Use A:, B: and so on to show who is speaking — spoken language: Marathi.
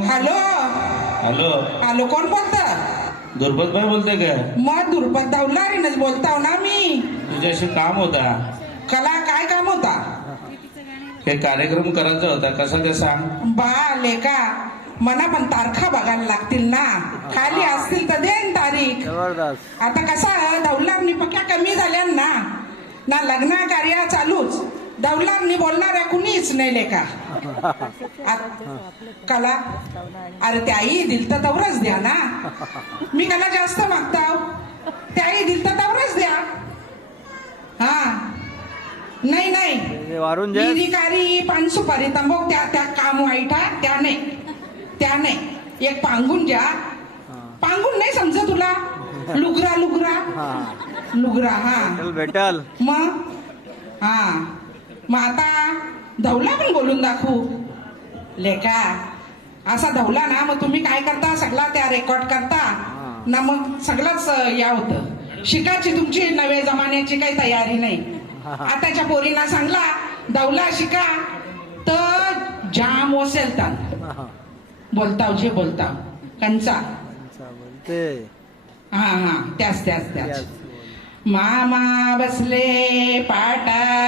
A: हॅलो.
B: हॅलो.
A: हॅलो कोण बोलता?
B: दुर्बत भाई बोलते का
A: मग दुर्पद धावलारीनच बोलताव ना मी.
B: तुझ्याशी काम होता.
A: कला काय काम होता?
B: हे कार्यक्रम करायचा होता कसा ते सांग?
A: बा लेका मना पण तारखा बघायला लागतील ना. खाली असतील तर देन तारीख. आता कसा दौलांनी पक्या कमी झाल्या ना. ना लग्न कार्य चालूच दौलांनी बोलणाऱ्या कुणीच नाही आ- कला? अरे त्याही दिल तर तवरच द्या ना. मी कला जास्त मागताव. त्याही दिल तर तवरच द्या. हा. नाही नाही. कारी पान सुपारी तंबाखू त्या त्या काम वाईट हा त्या नाही. त्या नाही. एक पांगून ज्या पांगून नाही समजा तुला? लुगरा लुगरा. लुगरा हा.
C: भेटल.
A: मग? हा. मग आता धवला पण बोलून दाखवू. लेका असा धवला ना मग तुम्ही काय करता? सगळा त्या रेकॉर्ड करता. ना मग सगळंच या होतं. शिकायची तुमची नव्या जमान्याची काही तयारी नाही. आताच्या पोरींना सांगला दौला शिका. तर जाम वसेल तर बोलताव जे बोलताव. कंचा.
C: बोलते.
A: हा हा. त्याच त्याच त्याच.
C: याच.
A: मामा बसले पाटावरी